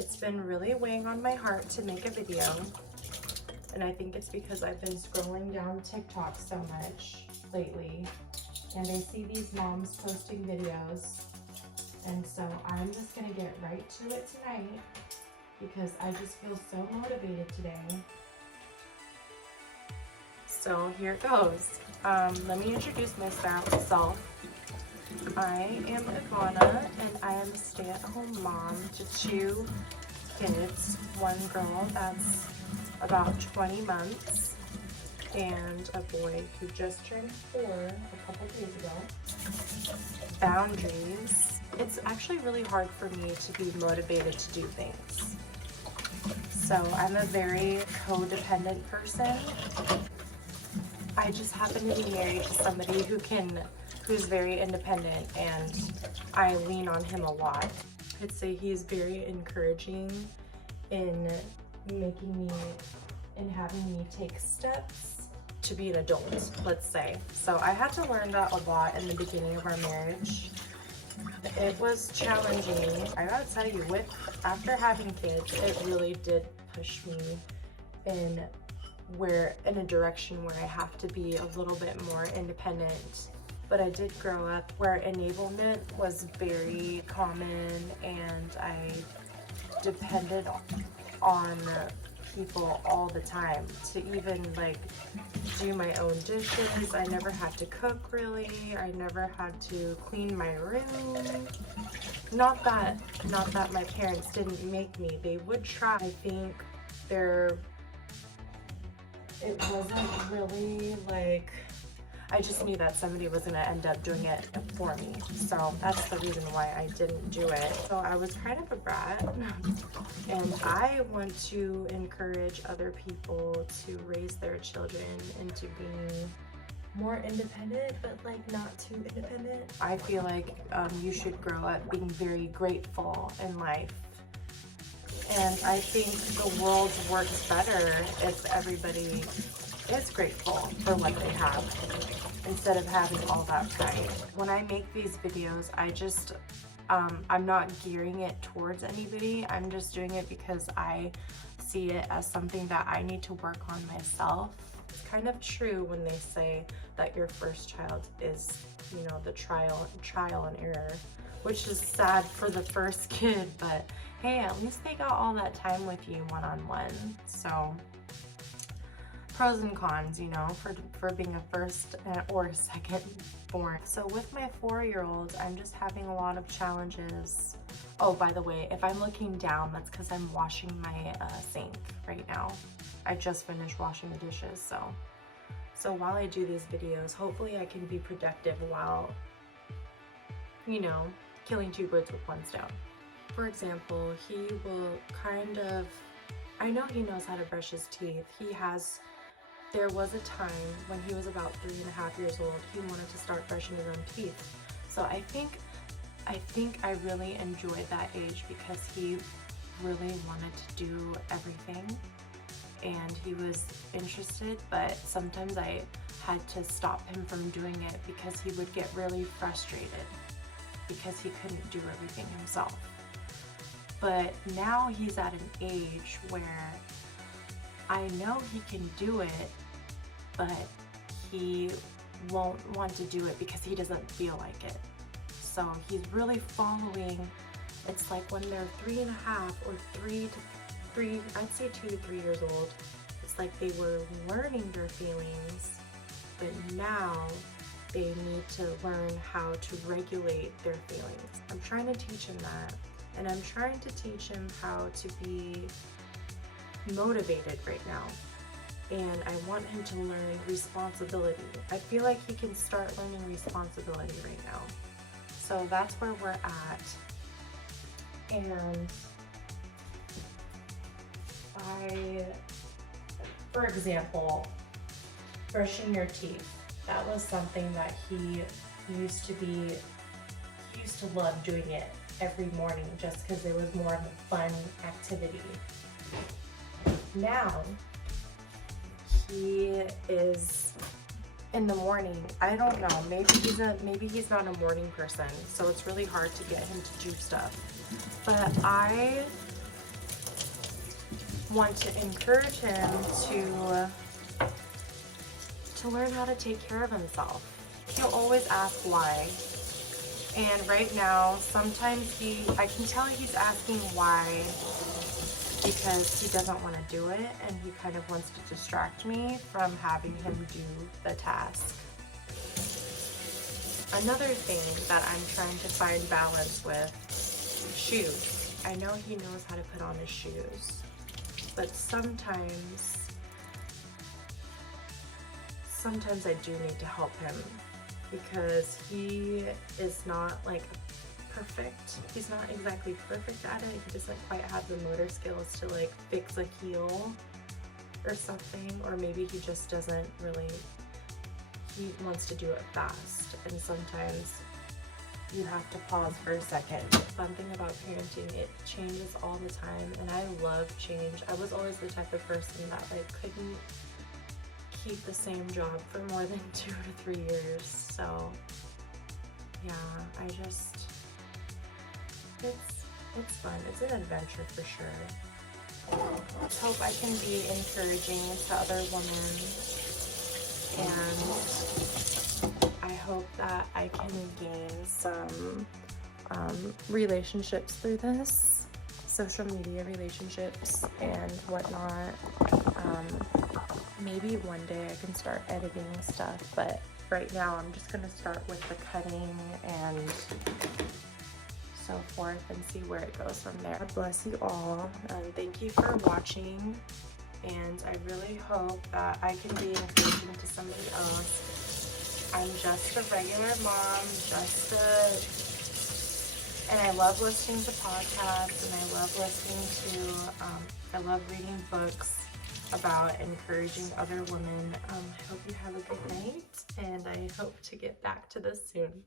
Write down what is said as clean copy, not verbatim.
It's been really weighing on my heart to make a video, and I think it's because I've been scrolling down TikTok so much lately, and I see these moms posting videos, and so I'm just gonna get right to it tonight because I just feel so motivated today. So here it goes. Let me introduce myself. I am Ivana, and I am a stay-at-home mom to 2 kids. One girl that's about 20 months and a boy who just turned 4 a couple days ago. Boundaries. It's actually really hard for me to be motivated to do things. So I'm a very codependent person. I just happen to be married to somebody who's very independent, and I lean on him a lot. I'd say he's very encouraging in having me take steps to be an adult, let's say. So I had to learn that a lot in the beginning of our marriage. It was challenging. I gotta tell you, after having kids, it really did push me in a direction where I have to be a little bit more independent. But I did grow up where enablement was very common, and I depended on people all the time to even like do my own dishes. I never had to cook really. I never had to clean my room. Not that my parents didn't make me. They would try. I think it wasn't really like, I just knew that somebody was gonna end up doing it for me. So that's the reason why I didn't do it. So I was kind of a brat, and I want to encourage other people to raise their children into being more independent, but like not too independent. I feel like you should grow up being very grateful in life. And I think the world works better if everybody is grateful for what they have instead of having all that pride. When I make these videos, I'm not gearing it towards anybody. I'm just doing it because I see it as something that I need to work on myself. It's kind of true when they say that your first child is, the trial and error, which is sad for the first kid, but hey, at least they got all that time with you one-on-one. So pros and cons, for being a first or second born. So with my 4-year-old, I'm just having a lot of challenges. Oh, by the way, if I'm looking down, that's because I'm washing my sink right now. I just finished washing the dishes, so while I do these videos, hopefully I can be productive while, killing 2 birds with 1 stone. For example, he will I know he knows how to brush his teeth. There was a time when he was about 3.5 years old, he wanted to start brushing his own teeth. So I think I really enjoyed that age because he really wanted to do everything, and he was interested, but sometimes I had to stop him from doing it because he would get really frustrated because he couldn't do everything himself. But now he's at an age where I know he can do it, but he won't want to do it because he doesn't feel like it. So he's really following. It's like when they're 3.5 or 3, I'd say 2 to 3 years old, it's like they were learning their feelings, but now they need to learn how to regulate their feelings. I'm trying to teach him that, and I'm trying to teach him how to be motivated right now. And I want him to learn responsibility. I feel like he can start learning responsibility right now. So that's where we're at. And for example, brushing your teeth. That was something that he used to love doing it every morning just because it was more of a fun activity. Now, he is in the morning, I don't know, maybe he's not a morning person, so it's really hard to get him to do stuff. But I want to encourage him to learn how to take care of himself. He'll always ask why. And right now, sometimes I can tell he's asking why because he doesn't want to do it and he kind of wants to distract me from having him do the task. Another thing that I'm trying to find balance with, shoes. I know he knows how to put on his shoes, but sometimes I do need to help him because he is not like perfect. He's not exactly perfect at it. He doesn't quite have the motor skills to like fix a heel or something, or maybe he just doesn't really, he wants to do it fast, and sometimes you have to pause for a second. Something about parenting, it changes all the time, and I love change. I was always the type of person that like couldn't keep the same job for more than 2 to 3 years. So yeah, it's fun. It's an adventure for sure. I hope I can be encouraging to other women, and I hope that I can gain some relationships through this, social media relationships and whatnot. Maybe one day I can start editing stuff, but right now I'm just gonna start with the cutting and so forth and see where it goes from there. God bless you all, and thank you for watching, and I really hope that I can be encouraging to somebody else. I'm just a regular mom, and I love listening to podcasts, and I love listening to, I love reading books about encouraging other women. I hope you have a good night, and I hope to get back to this soon.